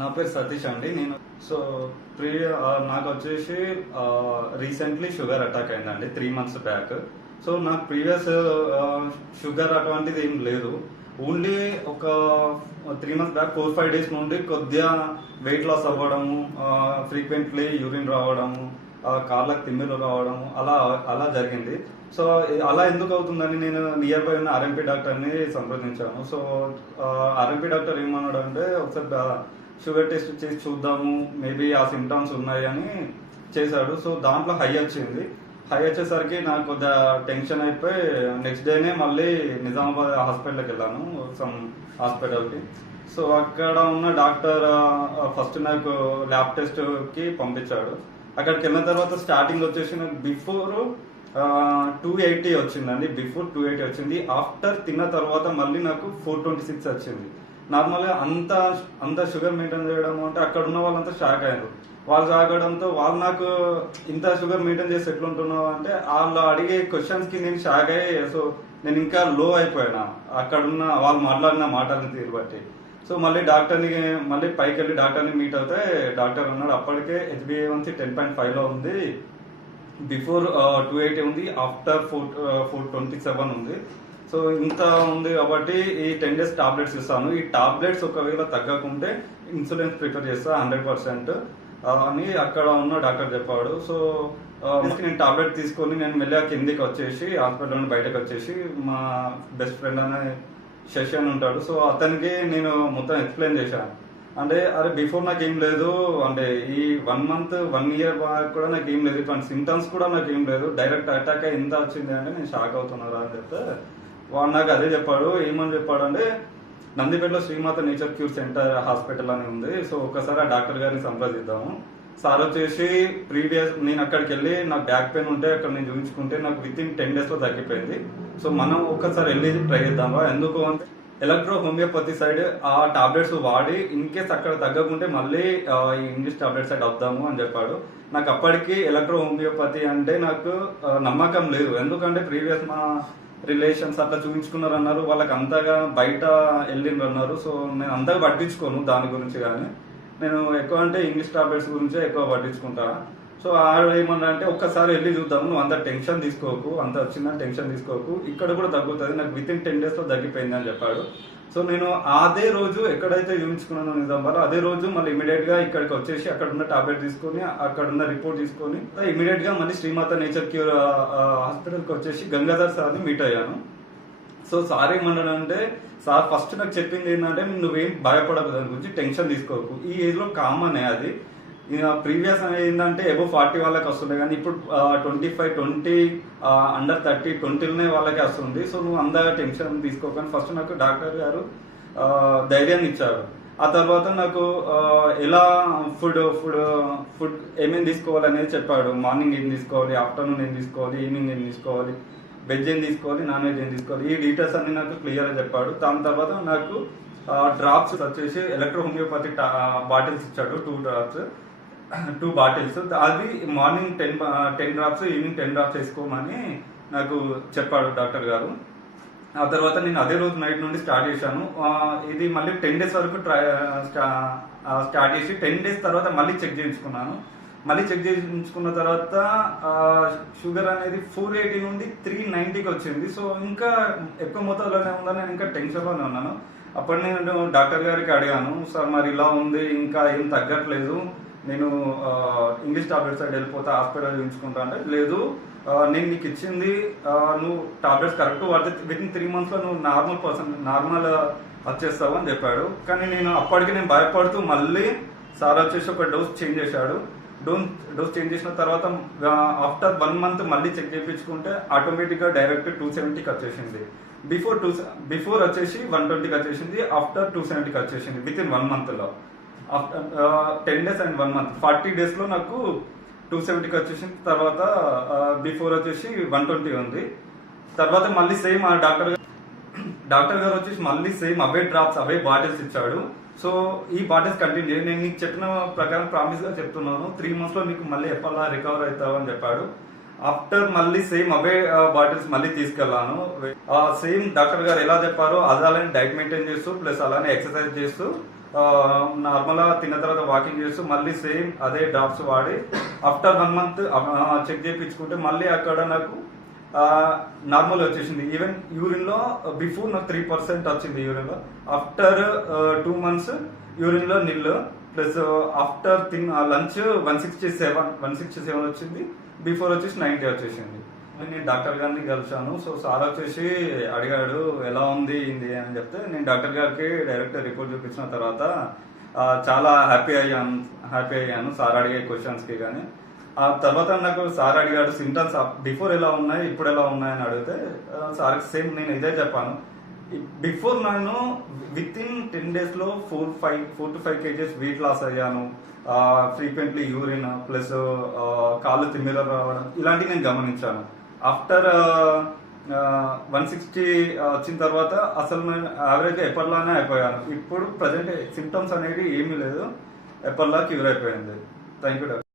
నా పేరు సతీష్ అండి. నేను సో నాకు వచ్చేసి రీసెంట్లీ షుగర్ అటాక్ అయిందండి 3 months బ్యాక్. సో నాకు ప్రీవియస్ షుగర్ అటువంటిది ఏం లేదు. ఓన్లీ ఒక 3 months బ్యాక్ 4-5 days నుండి కొద్దిగా వెయిట్ లాస్ అవ్వడము, ఫ్రీక్వెంట్లీ యూరిన్ రావడము, కాళ్ళకు తిమ్మిలు రావడము అలా అలా జరిగింది. సో అలా ఎందుకు అవుతుందని నేను నియర్ బై ఉన్న ఆర్ఎంపీ డాక్టర్ని సంప్రదించాను. సో ఆర్ఎంపీ డాక్టర్ ఏమన్నాడు అంటే, ఒకసారి షుగర్ టెస్ట్ చేసి చూద్దాము, మేబీ ఆ సిమ్టమ్స్ ఉన్నాయి అని చేశాడు. సో దాంట్లో హై వచ్చింది. హై వచ్చేసరికి నాకు కొద్దిగా టెన్షన్ అయిపోయి నెక్స్ట్ డేనే మళ్ళీ నిజామాబాద్ హాస్పిటల్కి వెళ్ళాను, సమ్ హాస్పిటల్కి. సో అక్కడ ఉన్న డాక్టర్ ఫస్ట్ నాకు ల్యాబ్ టెస్ట్కి పంపించాడు. అక్కడికి వెళ్ళిన తర్వాత స్టార్టింగ్ వచ్చేసి నాకు బిఫోర్ 280 వచ్చిందండి. బిఫోర్ 280 వచ్చింది. ఆఫ్టర్ తిన్న తర్వాత మళ్ళీ నాకు 426 వచ్చింది. నార్మల్గా అంత షుగర్ మెయింటైన్ చేయడం అంటే అక్కడ ఉన్న వాళ్ళంతా షాక్ అయ్యారు. వాళ్ళు షాక్ అవడంతో వాళ్ళు నాకు ఇంత షుగర్ మెయింటైన్ చేసి ఎట్లుంటున్నావు అంటే వాళ్ళు అడిగే క్వశ్చన్స్కి నేను షాక్ అయ్యి, సో నేను ఇంకా లో అయిపోయినా అక్కడున్న వాళ్ళు మాట్లాడిన మాటలను తీరు బట్టి. సో మళ్ళీ మళ్ళీ పైకి వెళ్ళి డాక్టర్ని మీట్ అవుతే డాక్టర్ అన్నాడు, అప్పటికే HbA1c 10.5లో ఉంది, బిఫోర్ 280 ఉంది, ఆఫ్టర్ 427 ఉంది. సో ఇంత ఉంది కాబట్టి ఈ 10 days టాబ్లెట్స్ ఇస్తాను. ఈ టాబ్లెట్స్ ఒకవేళ తగ్గకుంటే ఇన్సులిన్స్ ప్రిపేర్ చేస్తా 100% అని అక్కడ ఉన్న డాక్టర్ చెప్పాడు. సో నేను టాబ్లెట్ తీసుకొని నేను మెల్లగా కిందికి వచ్చేసి హాస్పిటల్ నుండి బయటకు వచ్చేసి మా బెస్ట్ ఫ్రెండ్ అనే సెషన్ ఉంటాడు. సో అతనికి నేను మొత్తం ఎక్స్ప్లెయిన్ చేశాను. అంటే అరే బిఫోర్ నాకేం లేదు, అంటే ఈ 1 month 1 year కూడా నాకు ఏం లేదు, ఇటువంటి సిమ్టమ్స్ కూడా నాకు ఏం లేదు, డైరెక్ట్ అటాక్ ఎంత వచ్చింది అంటే నేను షాక్ అవుతున్నారా అని చెప్తే వాడు నాకు అదే చెప్పాడు. ఏమని చెప్పాడు అంటే, నందిపేటలో Srimata nature cure centre hospital అని ఉంది, సో ఒకసారి ఆ డాక్టర్ గారిని సంప్రదిద్దాము. సార్ వచ్చేసి నేను అక్కడికి వెళ్ళి నాకు బ్యాక్ పెయిన్ ఉంటే అక్కడ నేను చూపించుకుంటే నాకు విత్-ఇన్ 10 daysలో తగ్గిపోయింది. సో మనం ఒక్కసారి వెళ్ళి ట్రై చేద్దామా, ఎందుకు అంటే ఎలక్ట్రో హోమియోపతి సైడ్ ఆ టాబ్లెట్స్ వాడి ఇన్ కేస్ అక్కడ తగ్గకుంటే మళ్ళీ ఈ ఇంగ్లీష్ టాబ్లెట్ సైడ్ వద్దాము అని చెప్పాడు. నాకు అప్పటికి ఎలక్ట్రో హోమియోపతి అంటే నాకు నమ్మకం లేదు. ఎందుకంటే ప్రీవియస్ మా రిలేషన్స్ అట్లా చూపించుకున్నారు అన్నారు, వాళ్ళకి అంతగా బయట వెళ్ళిండ్రు అన్నారు. సో నేను అంతగా పట్టించుకోను దాని గురించి, కానీ నేను ఎక్కువ అంటే ఇంగ్లీష్ టాబ్లెట్స్ గురించే ఎక్కువ పట్టించుకుంటా. సో ఆవిడ ఏమన్నా అంటే ఒక్కసారి వెళ్ళి చూద్దాము, నువ్వు అంత టెన్షన్ తీసుకోకు, అంత వచ్చిందని టెన్షన్ తీసుకోకు, ఇక్కడ కూడా తగ్గుతుంది, నాకు విత్-ఇన్ 10 daysలో తగ్గిపోయింది అని చెప్పాడు. సో నేను అదే రోజు ఎక్కడైతే చూపించుకున్నాను నిజామాబాద్, అదే రోజు మళ్ళీ ఇమీడియట్ గా ఇక్కడికి వచ్చేసి అక్కడ ఉన్న టాబ్లెట్ తీసుకొని అక్కడ ఉన్న రిపోర్ట్ తీసుకొని ఇమీడియట్ గా మళ్ళీ శ్రీమాత నేచర్ క్యూర్ హాస్పిటల్కి వచ్చేసి గంగాధర్ సార్ని మీట్ అయ్యాను. సో సార్ ఏమన్నాడంటే, సార్ ఫస్ట్ నాకు చెప్పింది ఏంటంటే, నువ్వేం భయపడకు, దాని గురించి టెన్షన్ తీసుకోకు, ఈ ఏజ్ లో కామన్ అది. ప్రీవియస్ ఏంటంటే అబవ్ 40 వాళ్ళకి వస్తుండే, కానీ ఇప్పుడు 25, 20 అండర్ 30, 20లోనే వాళ్ళకి వస్తుంది. సో నువ్వు అందరూ టెన్షన్ తీసుకోకని ఫస్ట్ నాకు డాక్టర్ గారు ధైర్యాన్ని ఇచ్చారు. ఆ తర్వాత నాకు ఎలా ఫుడ్ ఏమేమి తీసుకోవాలి అనేది చెప్పాడు. మార్నింగ్ ఏం తీసుకోవాలి, ఆఫ్టర్నూన్ ఏం తీసుకోవాలి, ఈవినింగ్ ఏం తీసుకోవాలి, వెజ్ ఏం తీసుకోవాలి, నాన్ వెజ్ ఏం తీసుకోవాలి, ఈ డీటెయిల్స్ అన్ని నాకు క్లియర్గా చెప్పాడు. దాని తర్వాత నాకు డ్రాప్స్ వచ్చేసి ఎలక్ట్రో హోమియోపతి బాటిల్స్ ఇచ్చాడు, 2 బాటిల్స్. అది మార్నింగ్ 10 drops, ఈవినింగ్ 10 drops వేసుకోమని నాకు చెప్పాడు డాక్టర్ గారు. ఆ తర్వాత నేను అదే రోజు నైట్ నుండి స్టార్ట్ చేశాను. ఇది మళ్ళీ 10 days వరకు స్టార్ట్ చేసి 10 days తర్వాత మళ్ళీ చెక్ చేయించుకున్నాను. మళ్ళీ చెక్ చేయించుకున్న తర్వాత షుగర్ అనేది 480 నుండి 390కి వచ్చింది. సో ఇంకా ఎక్కువ మొత్తంలోనే ఉందని నేను ఇంకా టెన్షన్లోనే ఉన్నాను. అప్పుడు నేను డాక్టర్ గారికి అడిగాను, సార్ మరి ఇలా ఉంది, ఇంకా ఏం తగ్గట్లేదు, నేను ఇంగ్లీష్ టాబ్లెట్స్ సైడ్ వెళ్ళిపోతా, హాస్పిటల్ చూపించుకుంటా అంటే, లేదు నేను నీకు ఇచ్చింది నువ్వు టాబ్లెట్స్ కరెక్ట్ వాడితే విత్-ఇన్ 3 monthsలో నువ్వు నార్మల్ వచ్చేస్తావు అని చెప్పాడు. కానీ నేను అప్పటికి భయపడుతూ మళ్ళీ సార్ వచ్చేసి ఒక డోస్ చేంజ్ చేశాడు. డోస్ చేంజ్ చేసిన తర్వాత ఆఫ్టర్ 1 month మళ్ళీ చెక్ చేయించుకుంటే ఆటోమేటిక్గా డైరెక్ట్ 270కి వచ్చేసింది. బిఫోర్ వచ్చేసి 120కి వచ్చేసింది, ఆఫ్టర్ 270కి వచ్చేసింది విత్-ఇన్ 1 monthలో. ఆఫ్టర్ 10 days అండ్ 1 month 40 daysలో నాకు 270కి వచ్చేసింది. తర్వాత బిఫోర్ వచ్చేసి 120 ఉంది. తర్వాత మళ్ళీ సేమ్ ఆ డాక్టర్ గారు వచ్చేసి మళ్ళీ సేమ్ అవే డ్రాప్స్ అవే బాటిల్స్ ఇచ్చాడు. సో ఈ బాటిల్స్ కంటిన్యూ చేయండి, నేను నీకు చెప్పిన ప్రకారం ప్రామిస్గా చెప్తున్నాను, 3 monthsలో నీకు మళ్ళీ ఎప్పలా రికవర్ అవుతావు అని చెప్పాడు. ఆఫ్టర్ మళ్ళీ సేమ్ అవే బాటిల్స్ మళ్ళీ తీసుకెళ్లాను. సేమ్ డాక్టర్ గారు ఎలా చెప్పారో అలానే డైట్ మెయింటైన్ చేస్తూ ప్లస్ అలానే ఎక్సర్సైజ్ చేస్తూ నార్మల్గా తిన్న తర్వాత వాకింగ్ చేస్తూ మళ్ళీ సేమ్ అదే డ్రాప్స్ వాడి ఆఫ్టర్ 1 మంత్ చెక్ చేయించుకుంటే మళ్ళీ అక్కడ నాకు నార్మల్ వచ్చేసింది. ఈవెన్ యూరిన్లో బిఫోర్ నాకు 3% వచ్చింది యూరిన్లో. ఆఫ్టర్ 2 months యూరిన్లో నిల్ ప్లస్ ఆఫ్టర్ లంచ్ 167 వచ్చింది. బిఫోర్ వచ్చేసి 90 వచ్చేసింది. నేను డాక్టర్ గారిని కలిసాను. సో సార్ వచ్చేసి అడిగాడు ఎలా ఉంది ఏంది అని చెప్తే నేను డాక్టర్ గారికి డైరెక్ట్ రిపోర్ట్ చూపించిన తర్వాత చాలా హ్యాపీ అయ్యాను సార్ అడిగే క్వశ్చన్స్కి. కానీ ఆ తర్వాత నాకు సార్ అడిగాడు సింటమ్స్ బిఫోర్ ఎలా ఉన్నాయి ఇప్పుడు ఎలా ఉన్నాయని అడిగితే సార్ సేమ్ నేను ఇదే చెప్పాను. బిఫోర్ నేను within 10 days 4 to 5 kgs weight loss అయ్యాను. ఫ్రీక్వెంట్లీ యూరిన్ ప్లస్ కాళ్ళు తిమ్మిర రావడం ఇలాంటివి నేను గమనించాను. ఆఫ్టర్ 160 వచ్చిన తర్వాత అసలు నేను యావరేజ్గా ఎప్పటిలానే అయిపోయాను. ఇప్పుడు ప్రజెంట్ సిమ్టమ్స్ అనేది ఏమీ లేదు, ఎప్పటిలా క్యూర్ అయిపోయింది. Thank you doctor.